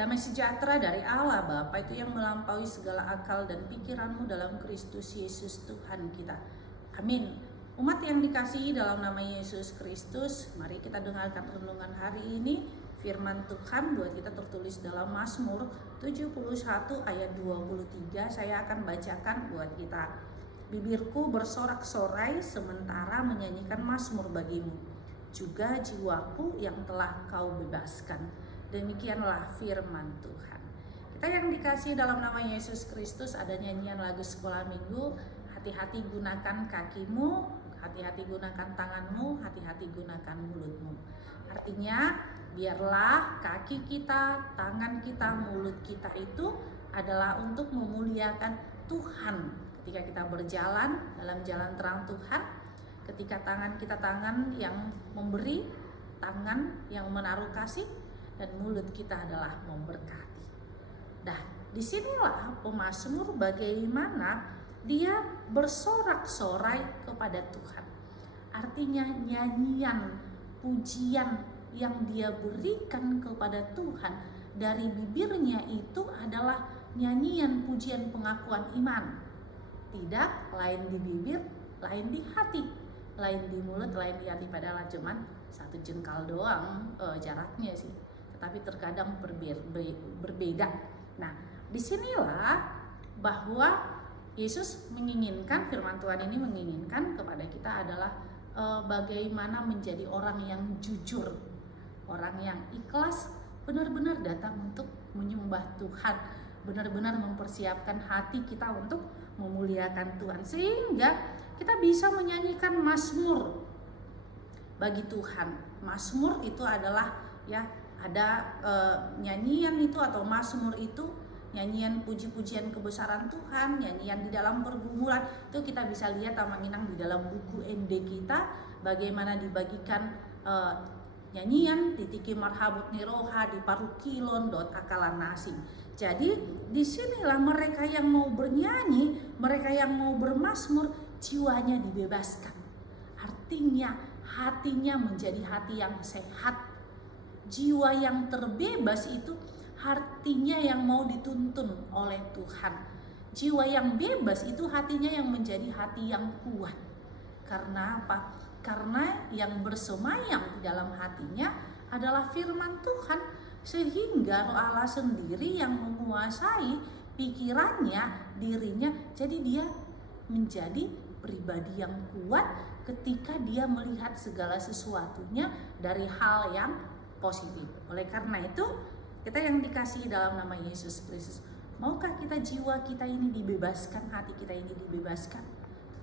Damai sejahtera dari Allah Bapa itu yang melampaui segala akal dan pikiranmu dalam Kristus Yesus Tuhan kita. Amin. Umat yang dikasihi dalam nama Yesus Kristus, mari kita dengarkan renungan hari ini. Firman Tuhan buat kita tertulis dalam Mazmur 71 ayat 23. Saya akan bacakan buat kita. Bibirku bersorak-sorai sementara menyanyikan mazmur bagimu, juga jiwaku yang telah kau bebaskan. Demikianlah firman Tuhan. Kita yang dikasihi dalam nama Yesus Kristus, ada nyanyian lagu sekolah minggu. Hati-hati gunakan kakimu, hati-hati gunakan tanganmu, hati-hati gunakan mulutmu. Artinya biarlah kaki kita, tangan kita, mulut kita itu adalah untuk memuliakan Tuhan. Ketika kita berjalan dalam jalan terang Tuhan, ketika tangan kita tangan yang memberi, tangan yang menaruh kasih, dan mulut kita adalah memberkati. Nah, disinilah pemazmur bagaimana dia bersorak-sorai kepada Tuhan. Artinya nyanyian, pujian yang dia berikan kepada Tuhan dari bibirnya itu adalah nyanyian, pujian, pengakuan iman. Tidak lain di bibir, lain di hati, lain di mulut, lain di hati. Padahal cuman satu jengkal doang jaraknya sih, tapi terkadang berbeda. Nah, disinilah bahwa Yesus menginginkan, firman Tuhan ini menginginkan kepada kita adalah bagaimana menjadi orang yang jujur, orang yang ikhlas, benar-benar datang untuk menyembah Tuhan, benar-benar mempersiapkan hati kita untuk memuliakan Tuhan, sehingga kita bisa menyanyikan mazmur bagi Tuhan. Mazmur itu adalah ya ada nyanyian itu atau mazmur itu nyanyian puji-pujian kebesaran Tuhan, nyanyian di dalam pergumulan. Itu kita bisa lihat tamanginang di dalam buku ND kita bagaimana dibagikan nyanyian ditiki marhabut niroha di parukilon akalan nasi. Jadi disinilah mereka yang mau bernyanyi, mereka yang mau bermazmur, jiwanya dibebaskan. Artinya hatinya menjadi hati yang sehat. Jiwa yang terbebas itu hatinya yang mau dituntun oleh Tuhan. Jiwa yang bebas itu hatinya yang menjadi hati yang kuat. Karena apa? Karena yang bersemayam di dalam hatinya adalah firman Tuhan, sehingga Roh Allah sendiri yang menguasai pikirannya, dirinya. Jadi dia menjadi pribadi yang kuat ketika dia melihat segala sesuatunya dari hal yang positif. Oleh karena itu, kita yang dikasihi dalam nama Yesus Kristus, maukah kita jiwa kita ini dibebaskan, hati kita ini dibebaskan?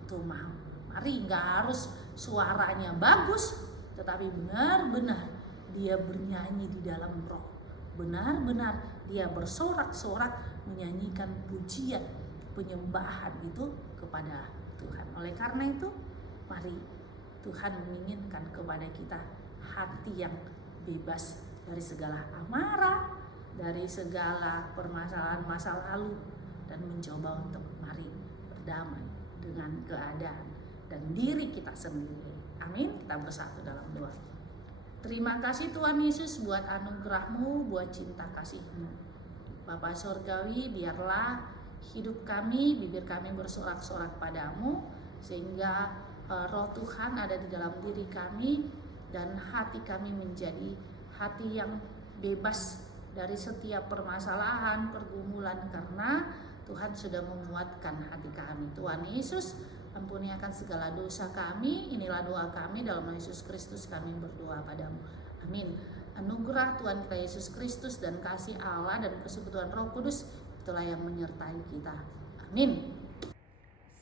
Tentu mau. Mari, gak harus suaranya bagus, tetapi benar-benar dia bernyanyi di dalam roh. Benar-benar dia bersorak-sorak menyanyikan pujian, penyembahan itu kepada Tuhan. Oleh karena itu, mari Tuhan menginginkan kepada kita hati yang bebas dari segala amarah, dari segala permasalahan masa lalu, dan mencoba untuk mari berdamai dengan keadaan dan diri kita sendiri. Amin. Kita bersatu dalam doa. Terima kasih Tuhan Yesus buat anugerah-Mu, buat cinta kasih-Mu. Bapa Surgawi, biarlah hidup kami, bibir kami bersorak-sorak padamu, sehingga roh Tuhan ada di dalam diri kami, dan hati kami menjadi hati yang bebas dari setiap permasalahan, pergumulan, karena Tuhan sudah menguatkan hati kami. Tuhan Yesus, ampuni akan segala dosa kami. Inilah doa kami dalam nama Yesus Kristus kami berdoa padamu. Amin. Anugerah Tuhan kita Yesus Kristus dan kasih Allah dan persekutuan Roh Kudus itulah yang menyertai kita. Amin.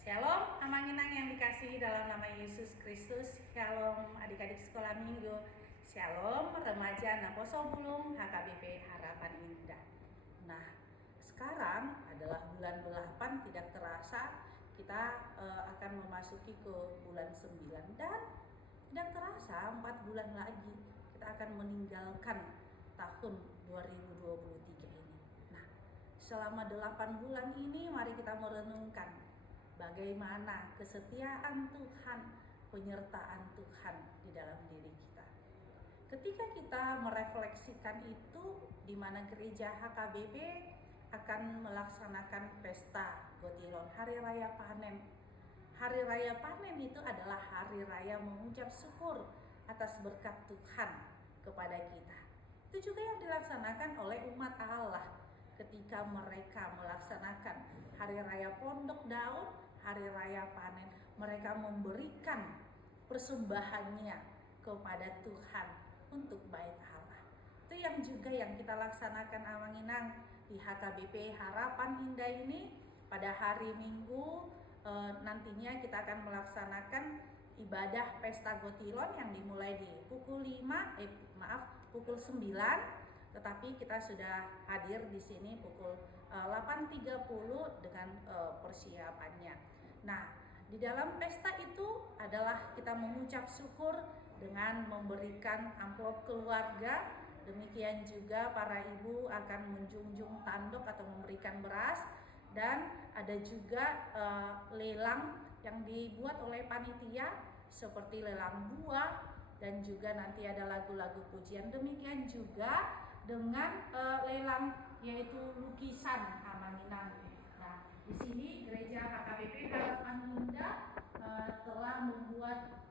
Shalom amanginang yang dikasihi dalam nama Yesus Kristus. Shalom adik-adik sekolah minggu. Shalom remaja Naposo Bulung HKBP Harapan Indah. Nah, sekarang adalah bulan 8, tidak terasa kita akan memasuki ke bulan 9, dan tidak terasa 4 bulan lagi kita akan meninggalkan tahun 2023 ini. Nah, selama 8 bulan ini mari kita merenungkan bagaimana kesetiaan Tuhan, penyertaan Tuhan di dalam diri kita. Ketika kita merefleksikan itu, di mana gereja HKBP akan melaksanakan pesta Gotilon, hari raya panen. Hari raya panen itu adalah hari raya mengucap syukur atas berkat Tuhan kepada kita. Itu juga yang dilaksanakan oleh umat Allah ketika mereka melaksanakan hari raya Pondok Daun, hari raya panen. Mereka memberikan persembahannya kepada Tuhan untuk bait Allah. Itu yang juga yang kita laksanakan Amanginang di HKBP Harapan Indah ini pada hari Minggu. Nantinya kita akan melaksanakan ibadah pesta Gotilon yang dimulai di pukul 9, tetapi kita sudah hadir di sini pukul 8.30 dengan persiapannya. Nah, di dalam pesta itu adalah kita mengucap syukur dengan memberikan amplop keluarga. Demikian juga para ibu akan menjunjung tanduk atau memberikan beras, dan ada juga lelang yang dibuat oleh panitia seperti lelang buah, dan juga nanti ada lagu-lagu pujian. Demikian juga dengan lelang yaitu lukisan Amanginang. Nah, di sini gereja HKBP Harapan Indah telah membuat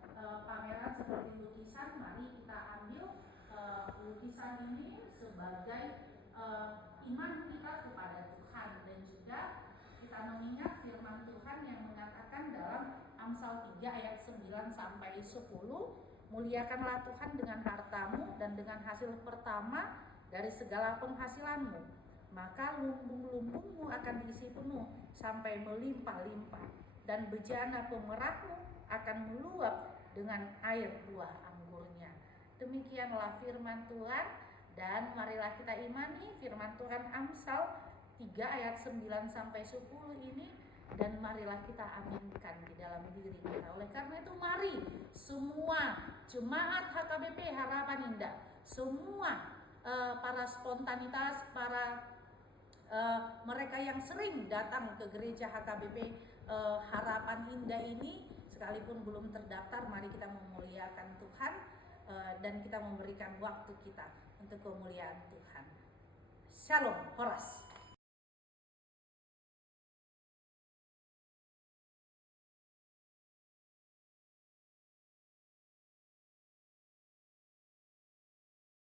pameran seperti lukisan. Mari kita ambil lukisan ini sebagai iman kita kepada Tuhan, dan juga kita mengingat firman Tuhan yang mengatakan dalam Amsal 3 ayat 9 sampai 10, muliakanlah Tuhan dengan hartamu dan dengan hasil pertama dari segala penghasilanmu, maka lumbung-lumbungmu akan diisi penuh sampai melimpah-limpah, dan bejana pemerahmu akan meluap dengan air buah anggurnya. Demikianlah firman Tuhan, dan marilah kita imani firman Tuhan Amsal 3 ayat 9 sampai 10 ini, dan marilah kita aminkan di dalam diri kita. Oleh karena itu mari semua jemaat HKBP Harapan Indah, semua para spontanitas, para mereka yang sering datang ke gereja HKBP Harapan Indah ini, sekalipun belum terdaftar, mari kita memuliakan Tuhan dan kita memberikan waktu kita untuk kemuliaan Tuhan. Shalom, Horas.